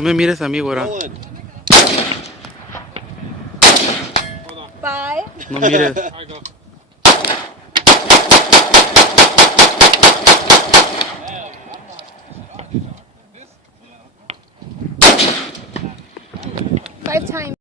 No me mires a mí, güera. Five. No mires. 5 times.